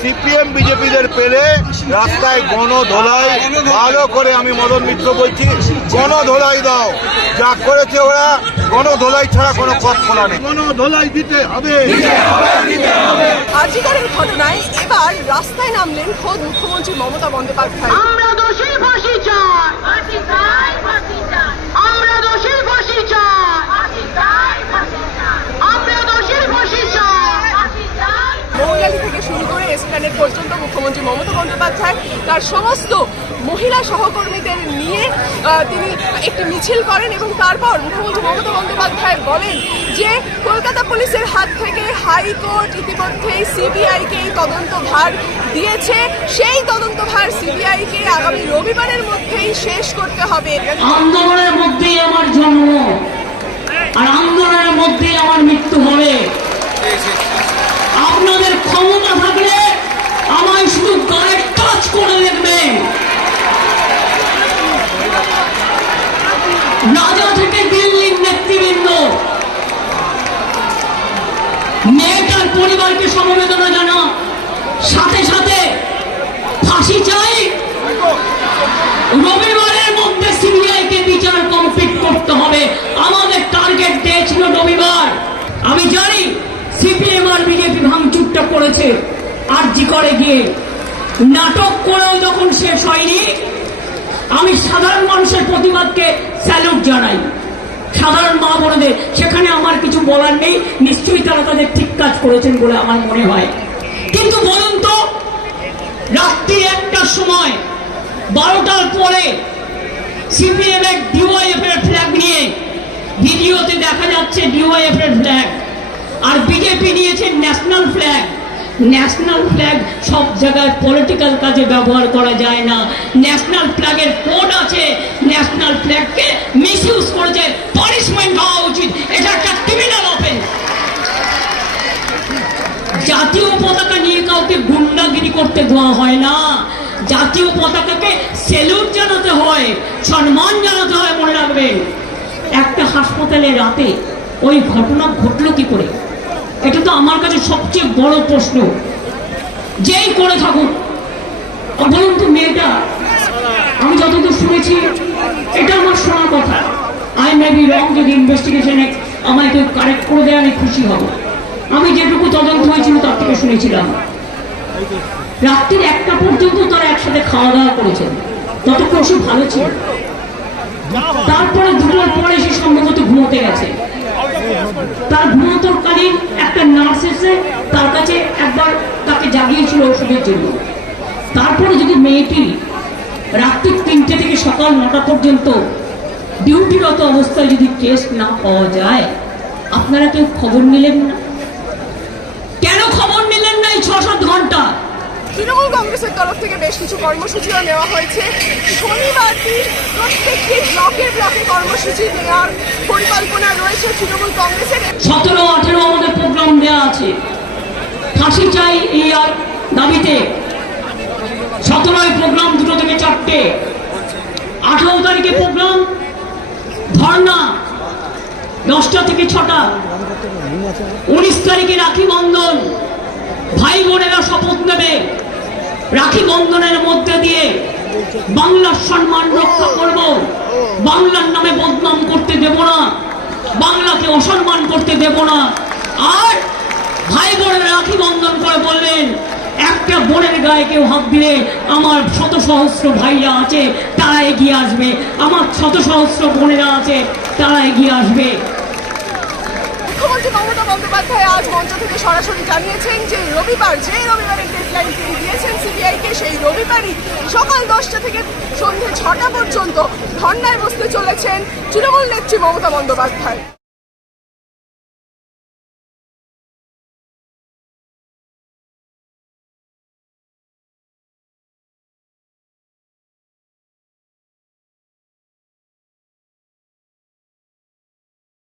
CPM বিজেপিদের পেলে রাস্তায় গণধোলাই ভালো করে, আমি মদন মিত্র বলছি, গণধোলাই দাও। যা করেছে ওরা, গণধোলাই ছাড়া কোনো পথ খোলা নেই, গণধোলাই দিতে হবে। আজিকারের ঘটনায় এবার রাস্তায় নামলেন খোদ মুখ্যমন্ত্রী মমতা বন্দ্যোপাধ্যায়। আমরা দোষী ফাঁসি চাই, ফাঁসি চাই, ফাঁসি চাই। আমরা দোষী ফাঁসি চাই, ফাঁসি চাই, ফাঁসি চাই। আমরা দোষী ফাঁসি চাই, ফাঁসি চাই। মৌলালি থেকে শুরু করে এসপ্ল্যানেড পর্যন্ত মুখ্যমন্ত্রী মমতা বন্দ্যোপাধ্যায় তার সমস্ত মহিলা সহকর্মীদের নিয়ে তিনি একটি মিছিল করেন এবং তারপর মুখ্যমন্ত্রী মমতা বন্দ্যোপাধ্যায় বলেন যে কলকাতা পুলিশের হাত থেকে হাইকোর্ট ইতিমধ্যেই সিবিআইকে এই তদন্তভার দিয়েছে, সেই তদন্তভার সিবিআইকে আগামী রবিবারের মধ্যেই শেষ করতে হবে। আন্দোলনের মধ্যেই আমার জন্ম আর আন্দোলনের মধ্যেই আমার মৃত্যু হবে। আপনাদের ক্ষমতা থাকলে আমায় শুধু গায়ে টাচ করে দেখবেন। রাজা থেকে দিল্লির নেতৃবৃন্দ, মেয়েটার পরিবারকে সমবেদনা জানা, সাথে সাথে ফাঁসি চাই। রবিবারের মধ্যে সিবিআইকে বিচার কমপ্লিট করতে হবে। আমাদের টার্গেট দিয়েছিল রবিবার। আমি জানি সিপিএম আর বিজেপি ভাঙচুরটা করেছে আরজি করে গিয়ে, নাটক করেও যখন শেষ হয়নি, আমি সাধারণ মানুষের প্রতিবাদকে স্যালুট জানাই। সাধারণ মা বোনদের, সেখানে আমার কিছু বলার নেই, নিশ্চয়ই তারা তাদের ঠিক কাজ করেছেন বলে আমার মনে হয়। কিন্তু বলুন তো, রাত্রি 1টার সময়, 12টার পরে সিপিএম এর ডিওয়াইএফ এর ফ্ল্যাগ নিয়ে ভিডিওতে দেখা যাচ্ছে ডিওয়াইএফ এর ফ্ল্যাগ, আর বিজেপি নিয়েছে ন্যাশনাল ফ্ল্যাগ। ন্যাশনাল ফ্ল্যাগ সব জায়গায় পলিটিক্যাল কাজে ব্যবহার করা যায় না। ন্যাশনাল ফ্ল্যাগের কোড আছে, ন্যাশনাল ফ্ল্যাগকে মিসইউজ করেছে, পানিশমেন্ট হওয়া উচিত। এটা একটা ক্রিমিনাল অফেন্স। জাতীয় পতাকা নিয়ে কাউকে গুন্ডাগিরি করতে দেওয়া হয় না। জাতীয় পতাকাকে স্যালুট জানাতে হয়, সম্মান জানাতে হয়। মনে রাখবেন, একটা হাসপাতালে রাতে ওই ঘটনা ঘটলো কি করে? এটা তো আমার কাছে সবচেয়ে বড় প্রশ্ন। যেই করে থাকুক, বলুন তো, মেয়েটা, আমি যতদূর শুনেছি, এটা আমার শোনা কথা, আই মে বি রং, যদি ইনভেস্টিগেশনে আমায় কেউ কারেক্ট করে দেয় আমি খুশি হব। আমি যেটুকু তদন্ত হয়েছিল তার থেকে শুনেছিলাম রাত্রির 1টা পর্যন্ত তারা একসাথে খাওয়া দাওয়া করেছেন, ততক্ষণ সে ভালো ছিল। তারপরে 2টার পরে সে সম্ভবত ঘুমোতে গেছে। তার ঘুমোতকালীন একটা নার্স এসে তার কাছে একবার তাকে জাগিয়েছিল ওষুধের জন্য। তারপরে যদি মেয়েটি রাত্রি 3টে থেকে সকাল 9টা পর্যন্ত ডিউটিরত অবস্থায় যদি টেস্ট না পাওয়া যায়, আপনারা কেউ খবর নিলেন না? কেন খবর নিলেন না এই 6-7 ঘন্টা? তৃণমূল কংগ্রেসের তরফ থেকে বেশ কিছু কর্মসূচিও নেওয়া হয়েছে। শনিবার দিন প্রত্যেকটি ব্লকে ব্লকে কর্মসূচি নেওয়ার পরিকল্পনা রয়েছে তৃণমূল কংগ্রেসের। 17-18 আমাদের প্রোগ্রাম দেওয়া আছে। ফাঁসি চাই এই দাবিতে 17 প্রোগ্রাম 2টো থেকে 4টে। 18 তারিখে প্রোগ্রাম ধর্ণা 10টা থেকে 6টা। 19 তারিখে রাখি বন্ধন, ভাই বোনেরা শপথ নেবে রাখি বন্ধনের মধ্যে দিয়ে বাংলার সম্মান রক্ষা করব, বাংলার নামে বদনাম করতে দেব না, বাংলাকে অসম্মান করতে দেব না। আর ভাই বোনেরা রাখি বন্ধন করে বললেন, একটা বোনের গায়ে কেউ হাত দিলে আমার শত সহস্র ভাইরা আছে, তারা এগিয়ে আসবে, আমার শত সহস্র বোনেরা আছে, তারা এগিয়ে আসবে। মুখ্যমন্ত্রী মমতা বন্দ্যোপাধ্যায় আজ মঞ্চ থেকে সরাসরি জানিয়েছেন যে রবিবারের ডেডলাইন তিনি দিয়েছেন সিবিআইকে, সেই রবিবারই সকাল 10টা থেকে সন্ধ্যে 6টা পর্যন্ত ধর্নায় বসতে চলেছেন তৃণমূল নেত্রী মমতা বন্দ্যোপাধ্যায়।